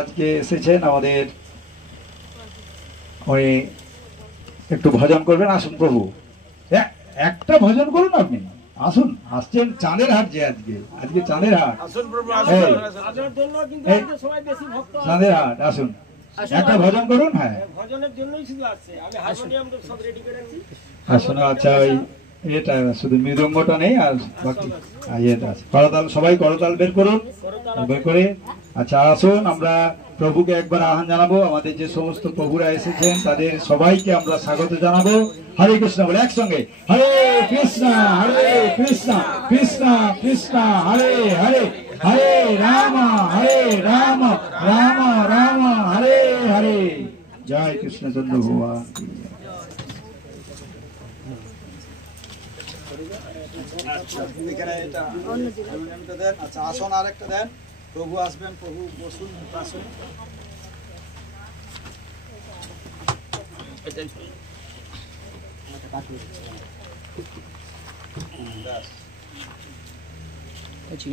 আজকে এসেছেন আমাদের ওই একটু ভজন করবেন। আসুন প্রভু, একটা ভজন করুন। আপনি আসুন, আসছেন চাঁদের হাট, যে আজকে আজকে চাঁদের হাট, চাঁদের হাট, আসুন একটা ভজন করুন। হ্যাঁ, আসুন। আচ্ছা, ওই এটা শুধু মৃদঙ্গটা নেই, আর বাকি ইয়েটা আছে। করতাল, সবাই করতাল বের করুন, বের করে। আচ্ছা, আসুন আমরা প্রভুকে একবার আহ্বান জানাবো। আমাদের যে সমস্ত প্রভুরা এসেছেন তাদের সবাইকে আমরা স্বাগত জানাবো। হরে কৃষ্ণ বলে একসঙ্গে, হরে কৃষ্ণ কৃষ্ণ কৃষ্ণ কৃষ্ণ হরে হরে, হরে রাম রাম রাম হরে হরে। জয় কৃষ্ণচন্দ্র ভগবান। আচ্ছা, আসন আর একটা দেন। প্রভু আসবেন, প্রভু বসুন, আসুন। That's